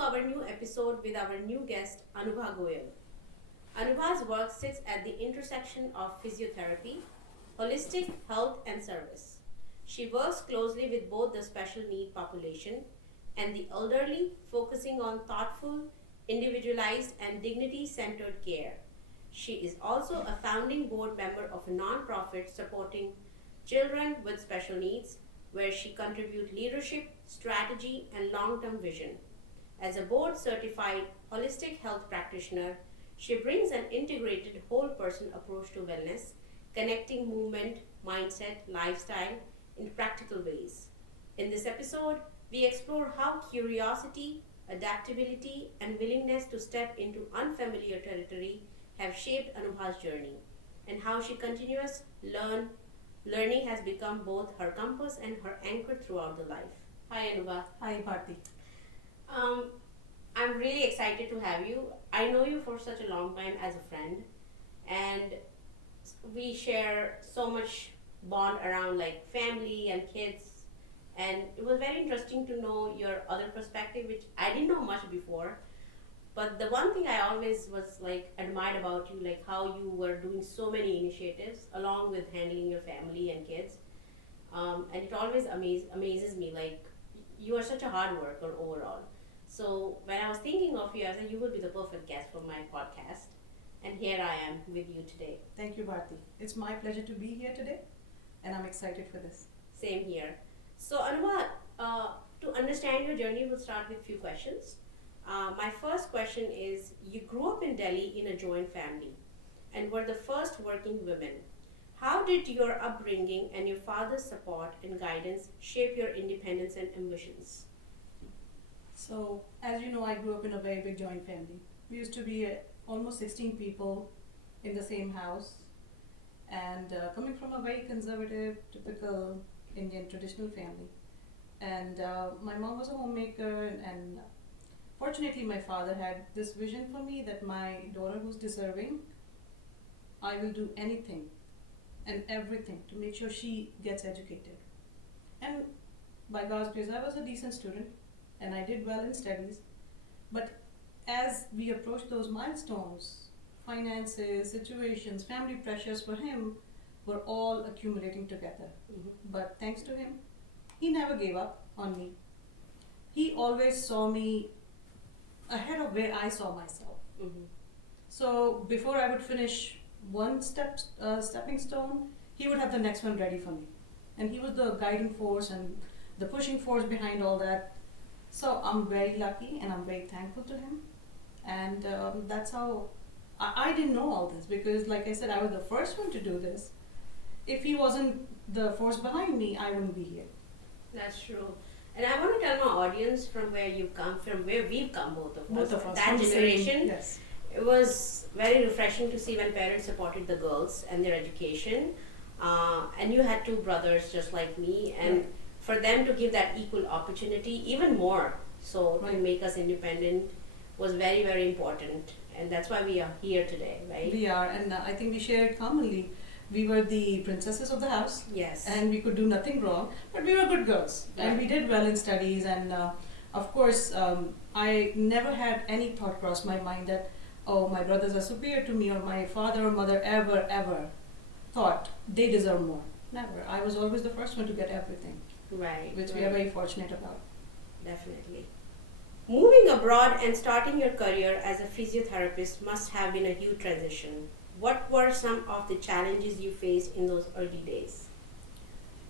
our new episode with our new guest, Anubha Goel. Anubha's work sits at the intersection of physiotherapy, holistic health, and service. She works closely with both the special need population and the elderly, focusing on thoughtful, individualized, and dignity centered care. She is also a founding board member of a nonprofit supporting children with special needs, where she contributes leadership, strategy, and long term vision. As a board certified holistic health practitioner, she brings an integrated whole person approach to wellness, connecting movement, mindset, lifestyle in practical ways. In this episode, we explore how curiosity, adaptability, and willingness to step into unfamiliar territory have shaped Anubha's journey, and how she continuous learning has become both her compass and her anchor throughout the life. Hi Anubha. Hi, Bharti. Um, I'm really excited to have you. I know you for such a long time as a friend, and we share so much bond around like family and kids. And it was very interesting to know your other perspective, which I didn't know much before. But the one thing I always was like admired about you, like how you were doing so many initiatives along with handling your family and kids. And it always amazes me, like you are such a hard worker overall. So when I was thinking of you, I said you would be the perfect guest for my podcast. And here I am with you today. Thank you, Bharti. It's my pleasure to be here today, and I'm excited for this. Same here. So Anubha, to understand your journey, we'll start with a few questions. My first question is, you grew up in Delhi in a joint family and were the first working women. How did your upbringing and your father's support and guidance shape your independence and ambitions? So, as you know, I grew up in a very big joint family. We used to be almost 16 people in the same house, and coming from a very conservative, typical Indian traditional family. And my mom was a homemaker, and fortunately, my father had this vision for me that my daughter who's deserving, I will do anything and everything to make sure she gets educated. And by God's grace, I was a decent student and I did well in studies. But as we approached those milestones, finances, situations, family pressures for him were all accumulating together. But thanks to him, he never gave up on me. He always saw me ahead of where I saw myself. So before I would finish one stepping stone, he would have the next one ready for me. And he was the guiding force and the pushing force behind all that. So I'm very lucky and I'm very thankful to him. And that's how I didn't know all this, because like I said, I was the first one to do this. If he wasn't the force behind me, I wouldn't be here. That's true. And I want to tell my audience from where you come, from where we've come, both of us. Both of us. That generation. Yes. It was very refreshing to see when parents supported the girls and their education. And you had two brothers just like me, and Right. for them to give that equal opportunity, even more so to Right. make us independent, was very, very important. And that's why we are here today, right? We are, and I think we shared commonly. We were the princesses of the house, Yes. and we could do nothing wrong, but we were good girls, and we did well in studies. And of course, I never had any thought cross my mind that, oh, my brothers are superior to me, or my father or mother ever thought they deserve more. Never. I was always the first one to get everything, Right. which we are very fortunate about. Definitely. Moving abroad and starting your career as a physiotherapist must have been a huge transition. What were some of the challenges you faced in those early days?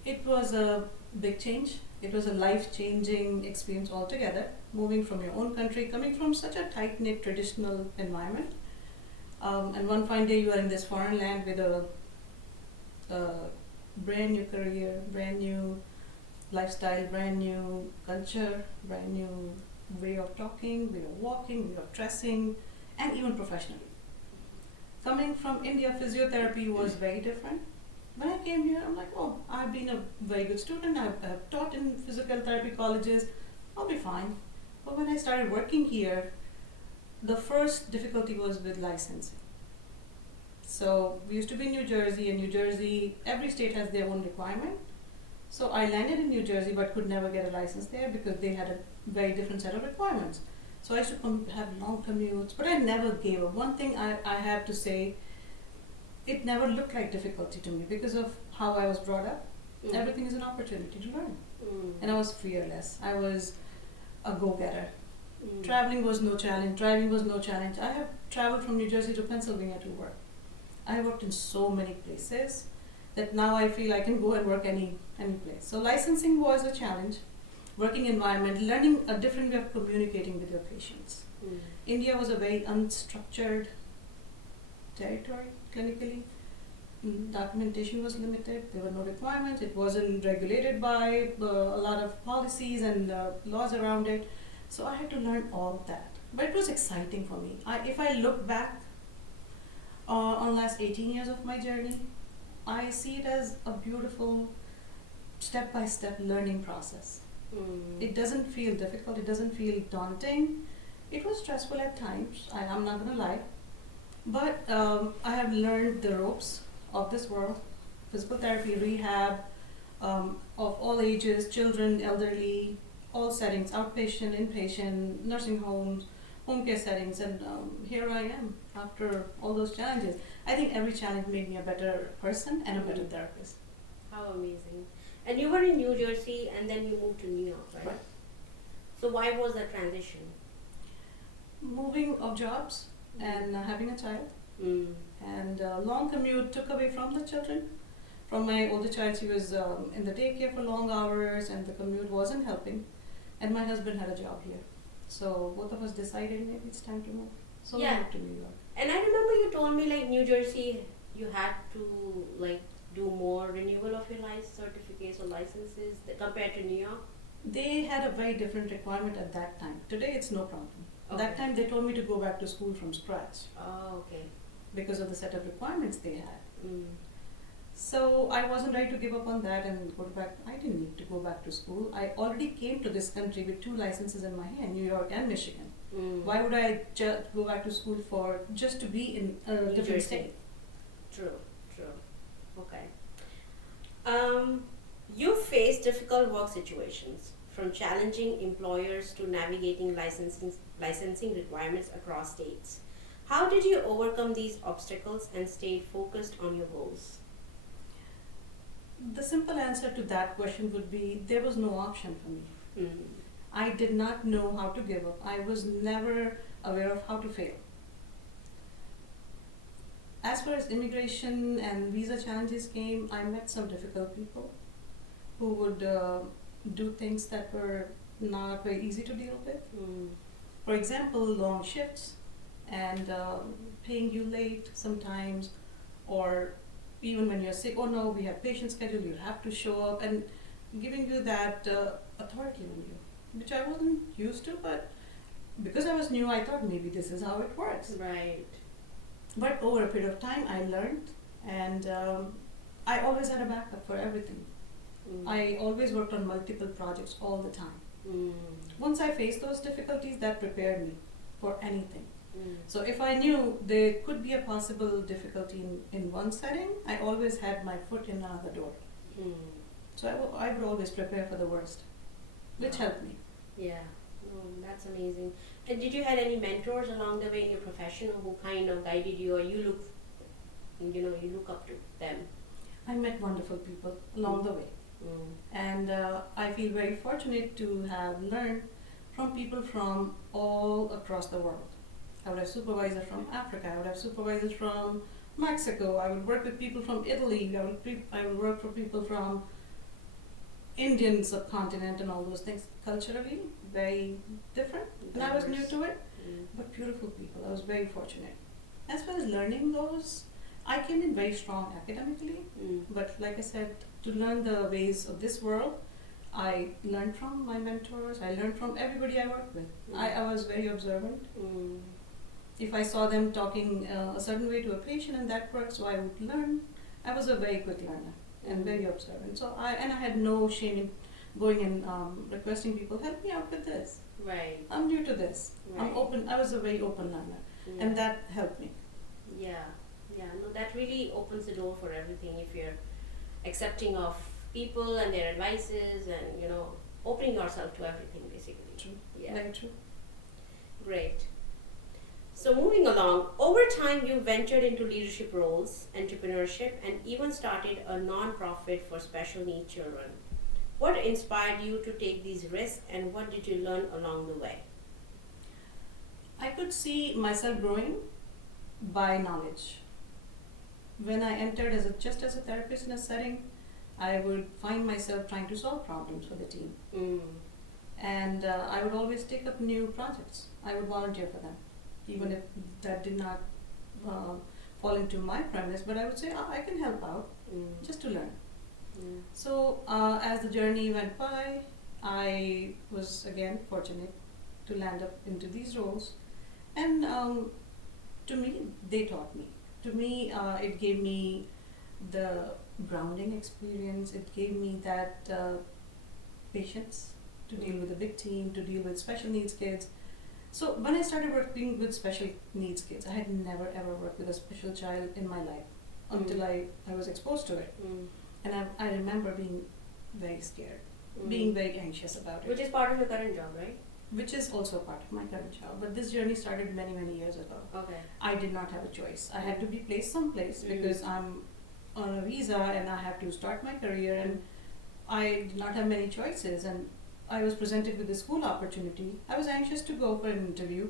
It was a big change. It was a life-changing experience altogether, moving from your own country, coming from such a tight-knit traditional environment. And one fine day you are in this foreign land with a brand new career, brand new lifestyle, brand new culture, brand new way of talking, way of walking, way of dressing, and even professionally. Coming from India, physiotherapy was very different. When I came here, I'm like, oh, I've been a very good student, I've taught in physical therapy colleges, I'll be fine. But when I started working here, the first difficulty was with licensing. So we used to be in New Jersey, and New Jersey, every state has their own requirement. So I landed in New Jersey but could never get a license there because they had a very different set of requirements. So I used to have long commutes, but I never gave up. One thing I have to say, it never looked like difficulty to me because of how I was brought up. Everything is an opportunity to learn. And I was fearless. I was a go-getter. Traveling was no challenge. Driving was no challenge. I have traveled from New Jersey to Pennsylvania to work. I worked in so many places that now I feel I can go and work any place. So licensing was a challenge. Working environment, learning a different way of communicating with your patients. India was a very unstructured territory clinically. Documentation was limited. There were no requirements. It wasn't regulated by a lot of policies and laws around it. So I had to learn all of that. But it was exciting for me. If I look back on last 18 years of my journey, I see it as a beautiful step-by-step learning process. It doesn't feel difficult. It doesn't feel daunting. It was stressful at times. I'm not going to lie. But I have learned the ropes of this world. Physical therapy, rehab, of all ages, children, elderly, all settings, outpatient, inpatient, nursing homes, home care settings, and here I am after all those challenges. I think every challenge made me a better person and a better therapist. How amazing. And you were in New Jersey and then you moved to New York, right? So why was that transition? Moving of jobs and having a child. And long commute took away from the children. From my older child, she was in the daycare for long hours and the commute wasn't helping. And my husband had a job here. So both of us decided maybe it's time to move. So we moved to New York. And I remember you told me like New Jersey, you had to like do more renewal of your license certificates or licenses compared to New York? They had a very different requirement at that time. Today it's no problem. Okay. That time they told me to go back to school from scratch. Oh, okay. Because of the set of requirements they had. So I wasn't ready to give up on that and go back. I didn't need to go back to school. I already came to this country with 2 licenses in my hand, New York and Michigan. Why would I go back to school for just to be in a different state? True. Okay. You face difficult work situations, from challenging employers to navigating licensing requirements across states. How did you overcome these obstacles and stay focused on your goals? The simple answer to that question would be there was no option for me. I did not know how to give up. I was never aware of how to fail. As far as immigration and visa challenges came, I met some difficult people who would do things that were not very easy to deal with. For example, long shifts and paying you late sometimes, or even when you're sick, oh no, we have patient schedule, you have to show up, and giving you that authority on you, which I wasn't used to, but because I was new, I thought maybe this is how it works. Right. But over a period of time, I learned, and I always had a backup for everything. I always worked on multiple projects all the time. Once I faced those difficulties, that prepared me for anything. So if I knew there could be a possible difficulty in one setting, I always had my foot in another door. So I would always prepare for the worst, which helped me. Yeah, that's amazing. And did you had any mentors along the way in your profession who kind of guided you, or you look up to them? I met wonderful people along the way. And I feel very fortunate to have learned from people from all across the world. I would have supervisors from Africa, I would have supervisors from Mexico, I would work with people from Italy, I would work for people from Indian subcontinent and all those things. Culturally, very different, and I was new to it, but beautiful people. I was very fortunate. As far as learning goes, I came in very strong academically, but like I said, to learn the ways of this world, I learned from my mentors, I learned from everybody I worked with. I was very observant. If I saw them talking a certain way to a patient and that worked, so I would learn. I was a very quick learner and very observant. So I had no shame in going and requesting people, help me out with this. Right. I'm new to this. Right. I'm open. I was a very open learner, and that helped me. Yeah. No, that really opens the door for everything if you're accepting of people and their advices and opening yourself to everything basically. True. Yeah. Very true. Great. So, moving along, over time you ventured into leadership roles, entrepreneurship, and even started a non-profit for special needs children. What inspired you to take these risks, and what did you learn along the way? I could see myself growing by knowledge. When I entered just as a therapist in a setting, I would find myself trying to solve problems for the team. Mm. And I would always take up new projects. I would volunteer for them, even if that did not uh, fall into my premise, but I would say, I can help out just to learn. So as the journey went by, I was again fortunate to land up into these roles. And to me, they taught me. To me, it gave me the grounding experience. It gave me that patience to deal with a big team, to deal with special needs kids. So when I started working with special needs kids, I had never ever worked with a special child in my life until I was exposed to it. And I remember being very scared, being very anxious about it. Which is part of your current job, right? Which is also a part of my current job. But this journey started many, many years ago. Okay. I did not have a choice. I had to be placed someplace because I'm on a visa and I have to start my career, and I did not have many choices. And I was presented with a school opportunity. I was anxious to go for an interview.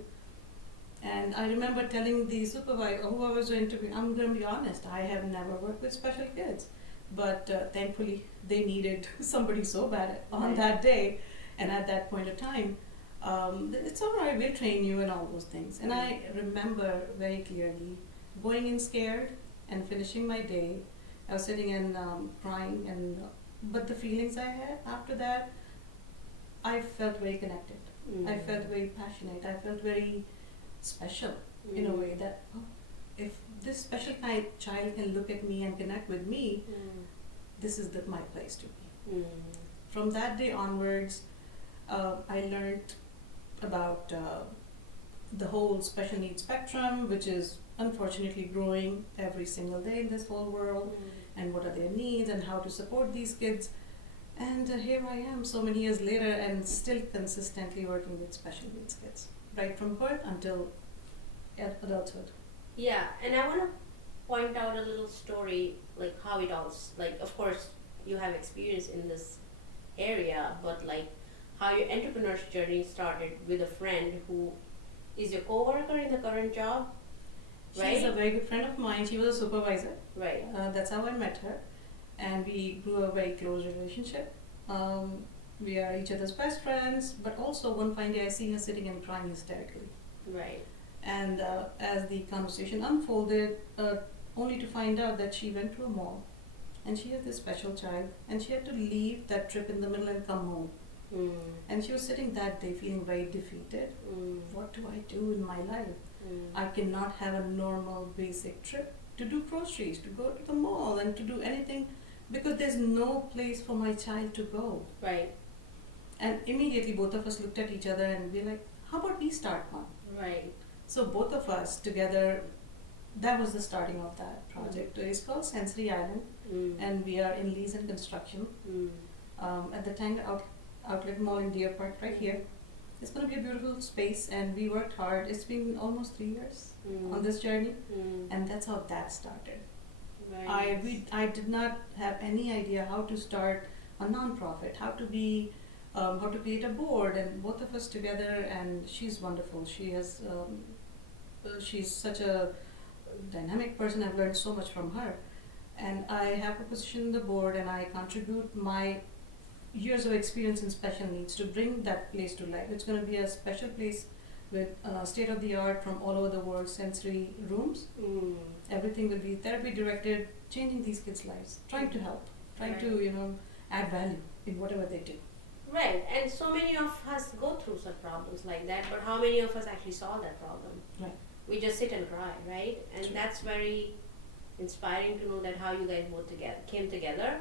And I remember telling the supervisor, who I was interviewing, I'm going to be honest, I have never worked with special kids. But thankfully, they needed somebody so bad on that day and at that point of time. It's all right, we'll train you and all those things. And I remember very clearly going in scared and finishing my day. I was sitting and crying, but the feelings I had after that, I felt very connected. I felt very passionate. I felt very special in a way that, if this special child can look at me and connect with me, this is my place to be. From that day onwards, I learned about the whole special needs spectrum, which is unfortunately growing every single day in this whole world, and what are their needs and how to support these kids. And here I am so many years later and still consistently working with special needs kids, right from birth until adulthood. Yeah, and I want to point out a little story, like how it all, like, of course, you have experience in this area, but like how your entrepreneurship journey started with a friend who is your co-worker in the current job, right? She's a very good friend of mine. She was a supervisor. Right. That's how I met her, and we grew a very close relationship. We are each other's best friends, but also one fine day I see her sitting and crying hysterically. Right. And as the conversation unfolded, only to find out that she went to a mall, and she had this special child, and she had to leave that trip in the middle and come home. And she was sitting that day feeling very defeated. What do I do in my life? I cannot have a normal basic trip to do groceries, to go to the mall and to do anything, because there's no place for my child to go. Right. And immediately both of us looked at each other and we're like, how about we start one? Right. So both of us together, that was the starting of that project. It's called Sensory Island, and we are in lease and construction at the Tang Outlet Mall in Deer Park, right here. It's going to be a beautiful space, and we worked hard. It's been almost 3 years on this journey, and that's how that started. I did not have any idea how to start a non-profit, how to create a board, and both of us together. And she's wonderful. She's such a dynamic person. I've learned so much from her, and I have a position in the board, and I contribute my years of experience in special needs to bring that place to life. It's going to be a special place with state-of-the-art from all over the world sensory rooms. Everything will be therapy directed, changing these kids' lives, trying to help, trying to add value in whatever they do. Right, and so many of us go through such problems like that, but how many of us actually solve that problem? Right. We just sit and cry, right? And that's very inspiring to know that how you guys both came together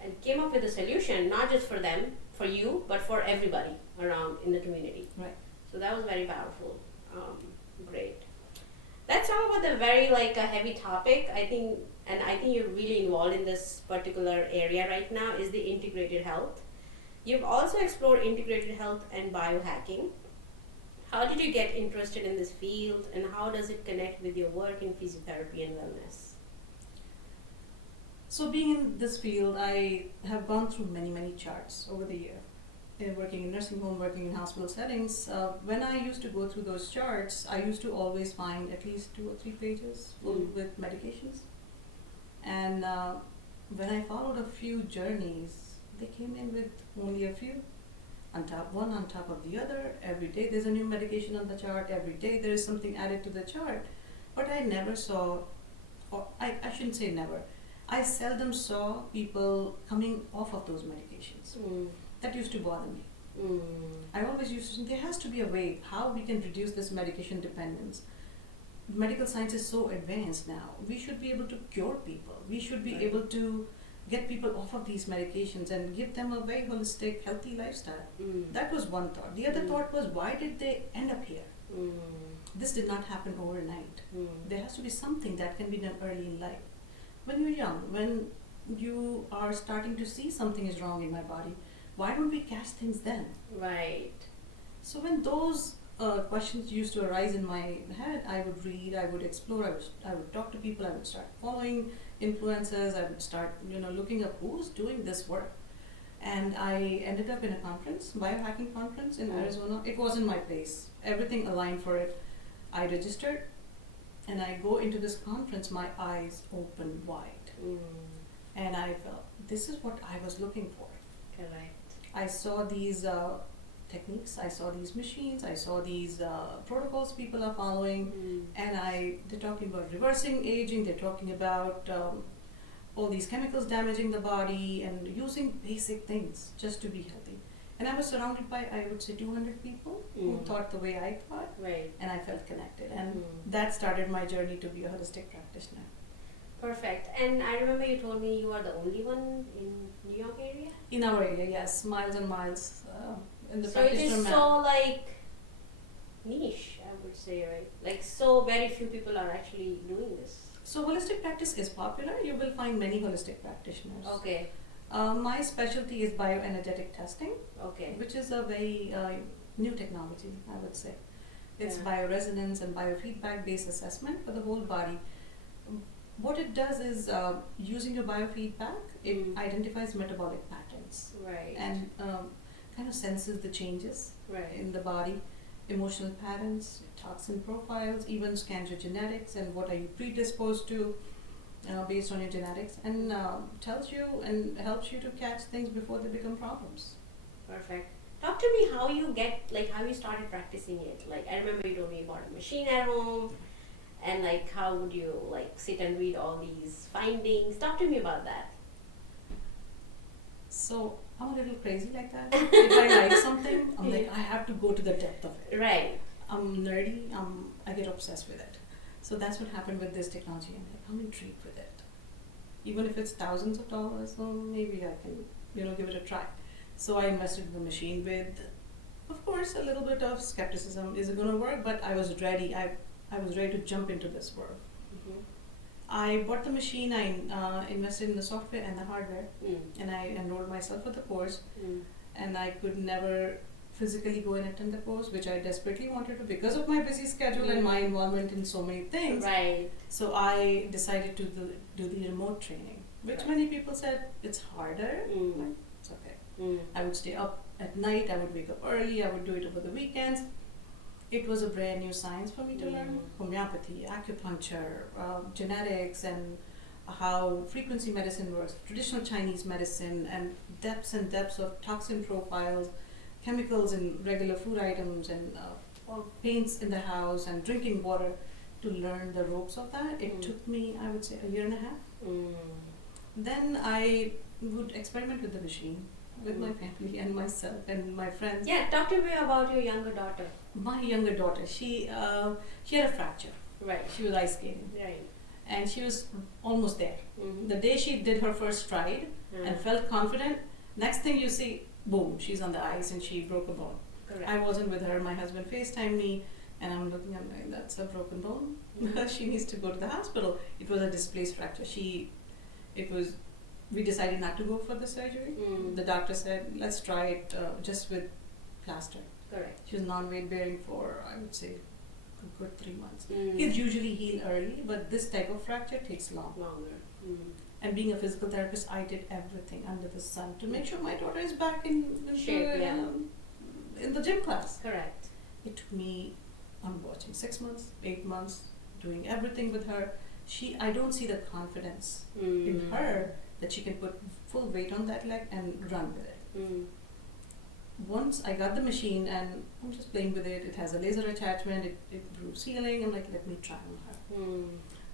and came up with a solution, not just for them, for you, but for everybody around in the community. Right. So that was very powerful. Great. Let's talk about the very a heavy topic. I think you're really involved in this particular area right now is the integrated health. You've also explored integrated health and biohacking. How did you get interested in this field, and how does it connect with your work in physiotherapy and wellness? So being in this field, I have gone through many, many charts over the year. Working in nursing home, working in hospital settings, when I used to go through those charts, I used to always find at least 2 or 3 pages full with medications. And when I followed a few journeys, they came in with only a few, one on top of the other. Every day there's a new medication on the chart. Every day there is something added to the chart. But I never saw, or I shouldn't say never, I seldom saw people coming off of those medications. That used to bother me. I always used to think there has to be a way how we can reduce this medication dependence. Medical science is so advanced now. We should be able to cure people. We should be able to get people off of these medications and give them a very holistic, healthy lifestyle. That was one thought. The other thought was, why did they end up here? This did not happen overnight. There has to be something that can be done early in life. When you're young, when you are starting to see something is wrong in my body, why don't we catch things then? Right. So when those questions used to arise in my head, I would read, I would explore, I would talk to people, I would start following influencers, I would start looking up who's doing this work. And I ended up in a conference, biohacking conference in Arizona. It wasn't my place. Everything aligned for it. I registered, and I go into this conference, my eyes open wide. And I felt, this is what I was looking for. Correct. I saw these techniques, I saw these machines, I saw these protocols people are following, and they're talking about reversing aging, they're talking about all these chemicals damaging the body and using basic things just to be healthy. And I was surrounded by, I would say, 200 people who thought the way I thought, and I felt connected. And that started my journey to be a holistic practitioner. Perfect. And I remember you told me you are the only one in New York area? In our area, yes, miles and miles in the so it practitioner is map. so niche, I would say, right? Like so very few people are actually doing this. So holistic practice is popular. You will find many holistic practitioners. Okay. My specialty is bioenergetic testing, which is a very new technology, I would say. It's bioresonance and biofeedback based assessment for the whole body. What it does is, using your biofeedback, it identifies metabolic patterns and kind of senses the changes in the body, emotional patterns, toxin profiles, even scans your genetics and what are you predisposed to based on your genetics, and tells you and helps you to catch things before they become problems. Perfect. Talk to me how you how you started practicing it. Like I remember you told me you bought a machine at home. And how would you sit and read all these findings? Talk to me about that. So I'm a little crazy like that. If I like something, I'm like, I have to go to the depth of it. Right. I'm nerdy. I get obsessed with it. So that's what happened with this technology. I'm like, I'm intrigued with it. Even if it's thousands of dollars, well, maybe I can, give it a try. So I invested in the machine with, of course, a little bit of skepticism. Is it going to work? But I was ready. I was ready to jump into this world. I bought the machine, I invested in the software and the hardware, and I enrolled myself for the course, and I could never physically go and attend the course, which I desperately wanted to because of my busy schedule and my involvement in so many things. Right. So I decided to do the remote training, which many people said it's harder. It's okay. I would stay up at night, I would wake up early, I would do it over the weekends. It was a brand new science for me to learn. Homeopathy, acupuncture, genetics, and how frequency medicine works, traditional Chinese medicine, and depths of toxin profiles, chemicals in regular food items, and paints in the house, and drinking water. To learn the ropes of that, it took me, I would say, a year and a half. Then I would experiment with the machine, with my family and myself and my friends. Yeah, talk to me about your younger daughter. My younger daughter, she had a fracture. Right. She was ice skating. Right. And she was almost there. The day she did her first stride and felt confident, next thing you see, boom, she's on the ice and she broke a bone. Correct. I wasn't with her. My husband FaceTimed me, and I'm looking, I'm like, that's a broken bone. She needs to go to the hospital. It was a displaced fracture. We decided not to go for the surgery. The doctor said, let's try it just with plaster. Correct. She was non-weight bearing for, I would say, a good 3 months. Mm. Kids usually heal early, but this type of fracture takes long. Longer. Mm. And being a physical therapist, I did everything under the sun to make sure my daughter is back in Shape, yeah. in the gym class. Correct. It took me, I'm watching 6 months, 8 months, doing everything with her. I don't see the confidence in her that she can put full weight on that leg and run with it. Mm. Once I got the machine and I'm just playing with it, it has a laser attachment, it improves healing. I'm like, let me try on her. Mm.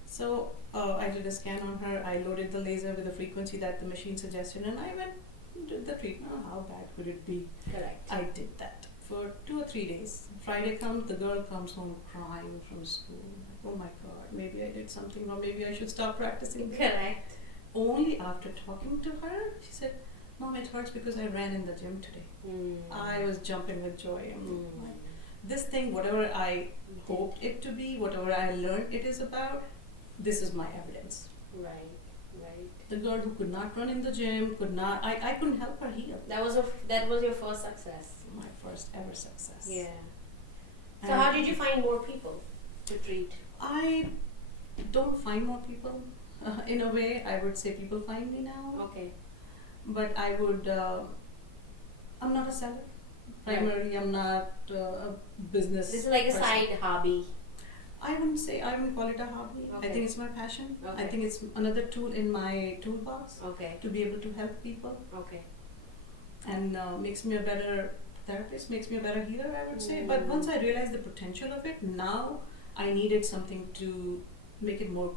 So I did a scan on her. I loaded the laser with the frequency that the machine suggested, and I went and did the treatment. How bad could it be? Correct. I did that for 2 or 3 days. Friday comes, the girl comes home crying from school. Like, oh my God, maybe I did something wrong. Maybe I should stop practicing. Correct. Only after talking to her, she said, Mom, it hurts because I ran in the gym today. Mm. I was jumping with joy. Mm. Like, this thing, whatever I hoped it to be, whatever I learned it is about, this is my evidence. Right. Right. The girl who could not run in the gym, I couldn't help her heal. That was your first success. My first ever success. Yeah. So And how did you find more people to treat? I don't find more people. In a way, I would say people find me now. Okay. But I'm not a seller. Primarily, I'm not a business. This is like a person. side hobby. I wouldn't call it a hobby. Okay. I think it's my passion. Okay. I think it's another tool in my toolbox Okay. to be able to help people, Okay. and makes me a better therapist, makes me a better healer, I would say. But once I realized the potential of it, now I needed something to make it more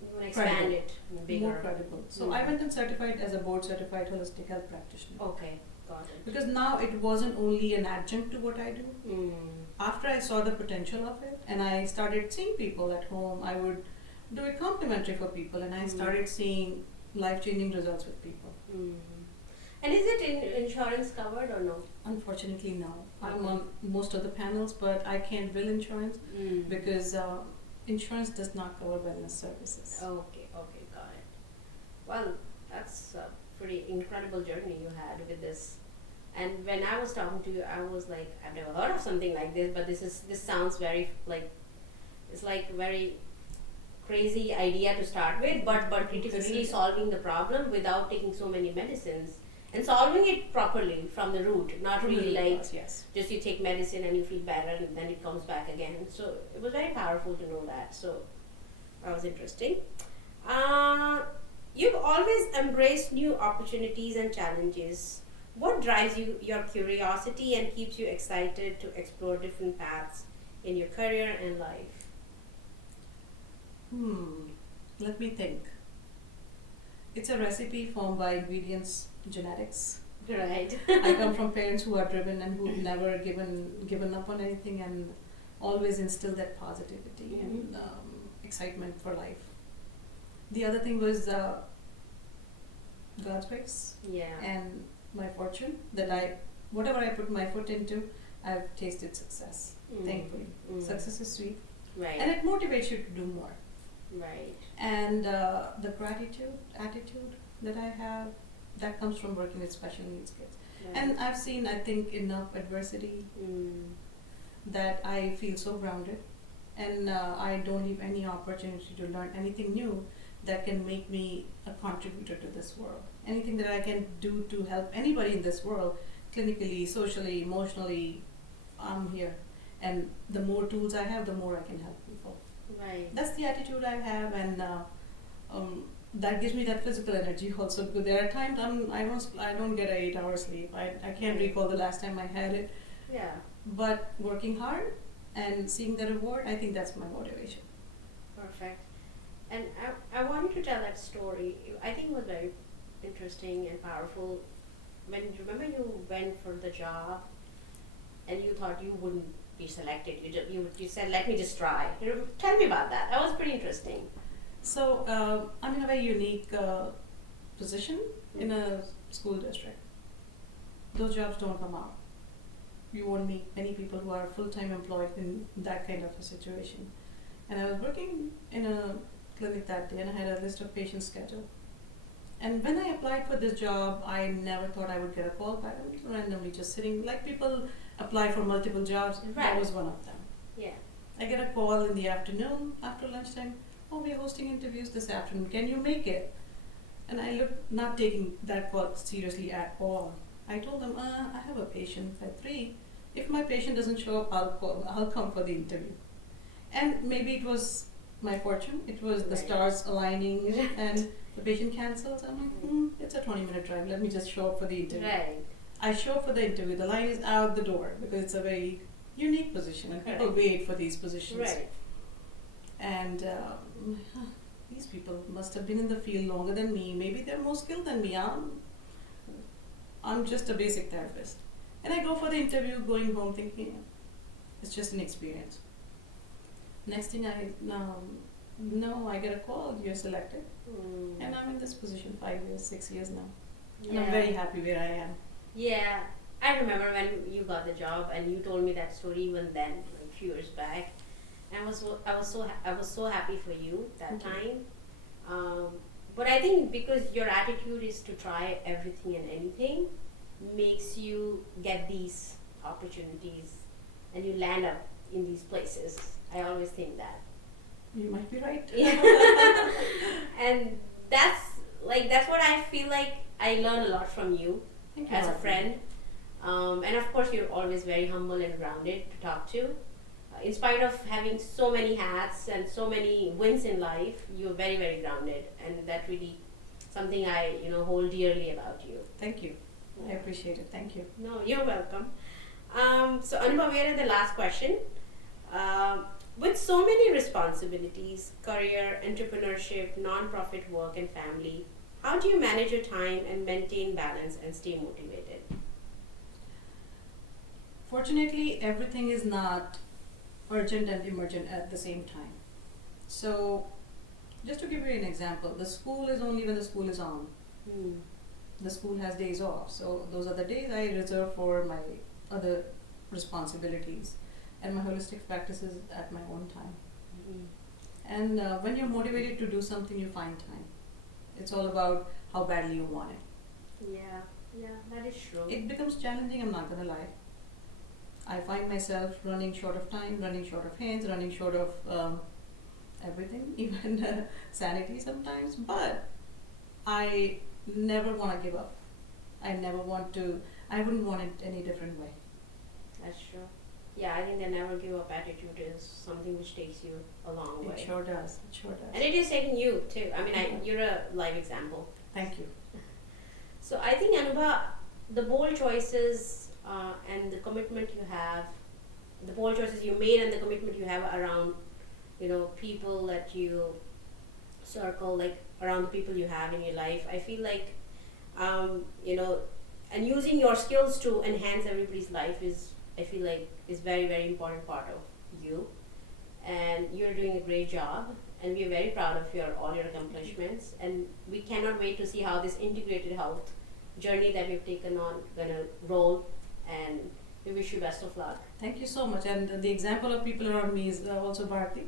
You want to expand credible. it bigger. more credible. So I went and certified as a board certified holistic health practitioner. Okay. Got it. Because now it wasn't only an adjunct to what I do. Mm. After I saw the potential of it and I started seeing people at home, I would do it complimentary for people, and I started seeing life-changing results with people. Mm. And is it in insurance covered or no? Unfortunately, no. I'm on most of the panels, but I can't bill insurance because insurance does not cover wellness services. Okay, got it. Well, that's a pretty incredible journey you had with this. And when I was talking to you, I was like, I've never heard of something like this, but this sounds very it's like very crazy idea to start with, but it is really solving the problem without taking so many medicines and solving it properly from the root, not really like just you take medicine and you feel better and then it comes back again. So it was very powerful to know that. So that was interesting. You've always embraced new opportunities and challenges. What drives your curiosity and keeps you excited to explore different paths in your career and life? Let me think. It's a recipe formed by ingredients, genetics. Right. I come from parents who are driven and who've never given up on anything and always instill that positivity and excitement for life. The other thing was God's grace and my fortune that whatever I put my foot into, I've tasted success. Thankfully, success is sweet, Right. and it motivates you to do more. Right. And the attitude that I have, that comes from working with special needs kids. Right. And I've seen, I think, enough adversity that I feel so grounded, and I don't leave any opportunity to learn anything new that can make me a contributor to this world. Anything that I can do to help anybody in this world, clinically, socially, emotionally, I'm here. And the more tools I have, the more I can help people. Right. That's the attitude I have, and that gives me that physical energy also. Because there are times I don't get 8 hours sleep. I can't recall the last time I had it. Yeah. But working hard and seeing the reward, I think that's my motivation. Perfect. And I want you to tell that story. I think it was very interesting and powerful. Remember you went for the job and you thought you wouldn't be selected. You said, let me just try. Tell me about that. That was pretty interesting. So I'm in a very unique position in a school district. Those jobs don't come out. You won't meet many people who are full-time employed in that kind of a situation. And I was working in a clinic that day and I had a list of patients scheduled. And when I applied for this job, I never thought I would get a call back. I was randomly just sitting, like people apply for multiple jobs. Right. That was one of them. Yeah. I get a call in the afternoon after lunchtime. Oh, we're hosting interviews this afternoon. Can you make it? And I looked, not taking that call seriously at all. I told them, I have a patient at 3. If my patient doesn't show up, I'll come for the interview. And maybe it was my fortune. It was the Right. stars aligning and the patient cancels. I'm like, it's a 20-minute drive. Let me just show up for the interview. Right. I show up for the interview. The line is out the door because it's a very unique position and people wait for these positions. Right. And these people must have been in the field longer than me. Maybe they're more skilled than me. I'm just a basic therapist. And I go for the interview, going home thinking, it's just an experience. Next thing I get a call, you're selected. And I'm in this position 5 years, 6 years now. And I'm very happy where I am. Yeah, I remember when you got the job and you told me that story even then, like a few years back. And I was so happy for you that time. But I think because your attitude is to try everything and anything, makes you get these opportunities and you land up in these places. I always think that. You might be right. And that's what I feel like I learn a lot from you as a friend. And of course you're always very humble and grounded to talk to. In spite of having so many hats and so many wins in life, you're very, very grounded, and that really something I hold dearly about you. Thank you. I appreciate it. Thank you. No, you're welcome. So Anubha, we are at the last question. With so many responsibilities, career, entrepreneurship, non-profit work and family, how do you manage your time and maintain balance and stay motivated? Fortunately, everything is not urgent and emergent at the same time. So, just to give you an example, the school is only when the school is on. The school has days off, so those are the days I reserve for my other responsibilities and my holistic practices at my own time. And when you're motivated to do something, you find time. It's all about how badly you want it. Yeah, that is true. It becomes challenging, I'm not gonna lie. I find myself running short of time, running short of hands, running short of everything, even sanity sometimes, but I never want to give up. I wouldn't want it any different way. That's true. Yeah, I think the never give up attitude is something which takes you a long way. It sure does. And it is taking you too. I mean, you're a live example. Thank you. So I think, Anubha, the bold choices and the commitment you have, the bold choices you made and the commitment you have around, people that you circle, like around the people you have in your life, I feel like, and using your skills to enhance everybody's life I feel like is very, very important part of you. And you're doing a great job, and we are very proud of all your accomplishments, and we cannot wait to see how this integrated health journey that we've taken on gonna roll, and we wish you best of luck. Thank you so much. And the example of people around me is also Bharti.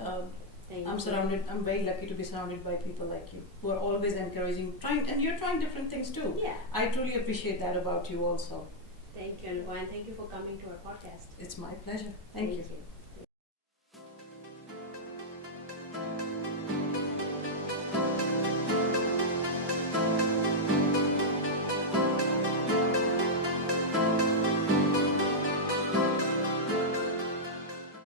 I'm very lucky to be surrounded by people like you who are always encouraging, and you're trying different things too. Yeah. I truly appreciate that about you also. Thank you, Anubha, and thank you for coming to our podcast. It's my pleasure. Thank you.